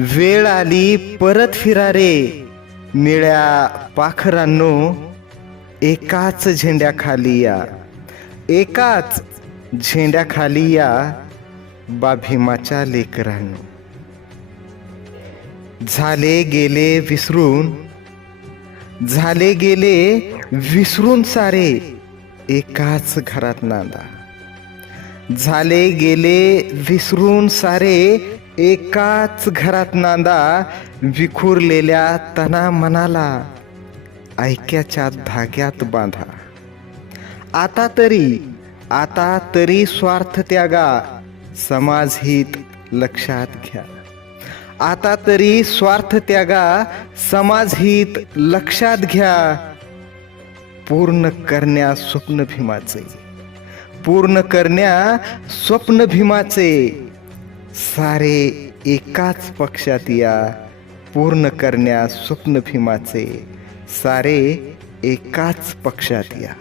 वेळ आली परत फिरा रे. निळ्या पाखरांनो एकाच झेंड्याखाली या. एकाच झेंड्याखाली या बा भीमाच्या लेकरांनो. झाले गेले विसरून झाले गेले विसरून सारे एकाच घरात नांदा. झाले गेले विसरून सारे एकाच घरात नांदा विखुरलेल्या तना मनाला ऐक्याच्या धाग्यात बांधा. आता तरी आता तरी स्वार्थ त्यागा समाजहित लक्षात घ्या. आता तरी स्वार्थ त्यागा समाजहित लक्षात घ्या. पूर्ण करण्या स्वप्न भीमाचे. पूर्ण करण्या स्वप्न भीमाचे सारे एकाच पक्षात या पूर्ण करण्या स्वप्न भीमाचे सारे एकाच पक्षात या.